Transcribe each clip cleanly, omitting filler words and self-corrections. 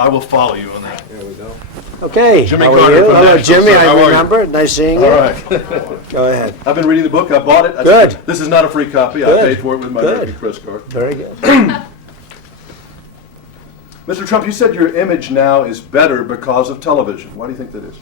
I will follow you on that. There we go. Okay, Jimmy how are Carter you? from Hello, Nashville, Jimmy, sir. How I are you? remember. Nice seeing you. All right. Go ahead. I've been reading the book. I bought it. Good. This is not a free copy. I Good. paid for it with my Good. American Express card. Very good. Mr. Trump, you said your image now is better because of television. Why do you think that is?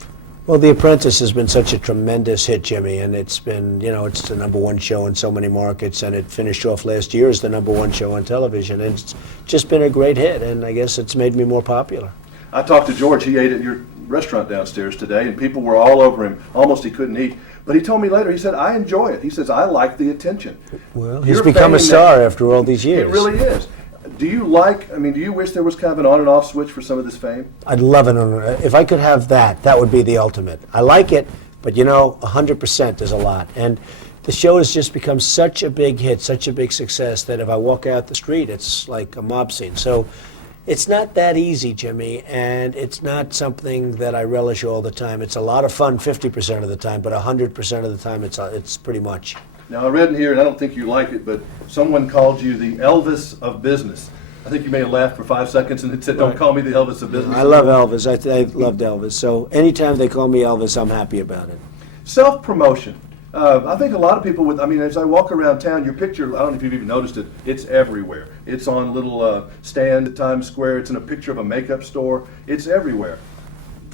Well, The Apprentice has been such a tremendous hit, Jimmy, and it's been, it's the #1 show in so many markets, and it finished off last year as the #1 show on television. And it's just been a great hit, and I guess it's made me more popular. I talked to George. He ate at your restaurant downstairs today, and people were all over him. Almost he couldn't eat. But he told me later, he said, I enjoy it. He says, I like the attention. Well, he's Your become a fame star after all these years. It really is. Do you wish there was kind of an on and off switch for some of this fame? I'd love it. If I could have that, that would be the ultimate. I like it, but 100% is a lot. And the show has just become such a big hit, such a big success, that if I walk out the street, it's like a mob scene. So it's not that easy, Jimmy, and it's not something that I relish all the time. It's a lot of fun 50% of the time, but 100% of the time it's pretty much. Now, I read in here, and I don't think you like it, but someone called you the Elvis of business. I think you may have laughed for 5 seconds and it said, don't call me the Elvis of business. I love Elvis. I loved Elvis. So anytime they call me Elvis, I'm happy about it. Self-promotion. I think a lot of people as I walk around town, your picture, I don't know if you've even noticed it, it's everywhere. It's on little stand at Times Square. It's in a picture of a makeup store. It's everywhere.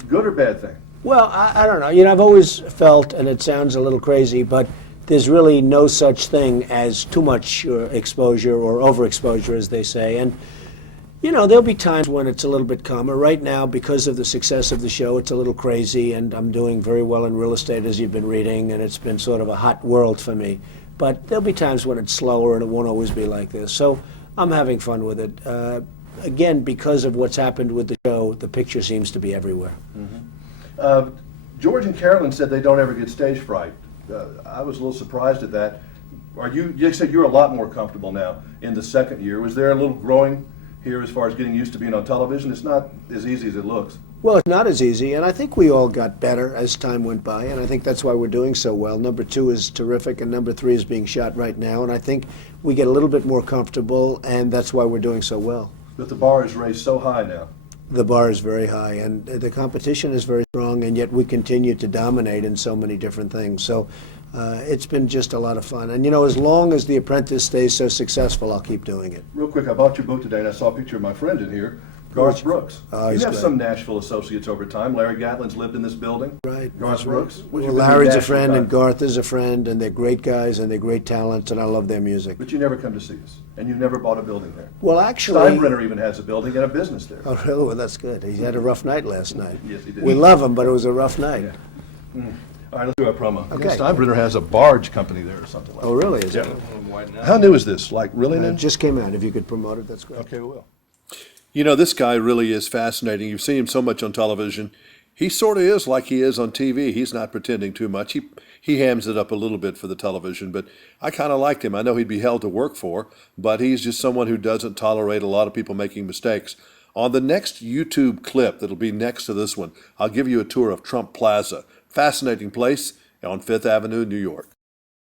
Good or bad thing? Well, I don't know. I've always felt, and it sounds a little crazy, but there's really no such thing as too much exposure or overexposure, as they say. And, there'll be times when it's a little bit calmer. Right now, because of the success of the show, it's a little crazy, and I'm doing very well in real estate, as you've been reading, and it's been sort of a hot world for me. But there'll be times when it's slower, and it won't always be like this. So I'm having fun with it. Again, because of what's happened with the show, the picture seems to be everywhere. Mm-hmm. George and Carolyn said they don't ever get stage fright. I was a little surprised at that. You said you're a lot more comfortable now in the second year. Was there a little growing here as far as getting used to being on television? It's not as easy as it looks. Well, it's not as easy, and I think we all got better as time went by, and I think that's why we're doing so well. #2 is terrific, and #3 is being shot right now, and I think we get a little bit more comfortable, and that's why we're doing so well. But the bar is raised so high now. The bar is very high, and the competition is very strong, and yet we continue to dominate in so many different things. So it's been just a lot of fun. And, as long as The Apprentice stays so successful, I'll keep doing it. Real quick, I bought your book today, and I saw a picture of my friend in here, Garth Brooks. Oh, you he's have great. some Nashville associates over time. Larry Gatlin's lived in this building. Right. Garth that's Brooks. right. What's Well, your big Larry's a Nashville friend, guy? and Garth is a friend, and they're great guys, and they're great talents, and I love their music. But you never come to see us, and you never bought a building there. Well, actually... Steinbrenner even has a building and a business there. Oh, really? Well, that's good. He had a rough night last night. Yes, he did. We love him, but it was a rough night. Yeah. All right, let's do a promo. Okay. Steinbrenner has a barge company there or something like that. Oh, really? Is it? How new is this? Like, really new? It just came out. If you could promote it, that's great. Okay, we will. This guy really is fascinating. You've seen him so much on television. He sort of is like he is on TV. He's not pretending too much. He hams it up a little bit for the television, but I kind of liked him. I know he'd be hell to work for, but he's just someone who doesn't tolerate a lot of people making mistakes. On the next YouTube clip that'll be next to this one, I'll give you a tour of Trump Plaza. Fascinating place on Fifth Avenue, New York.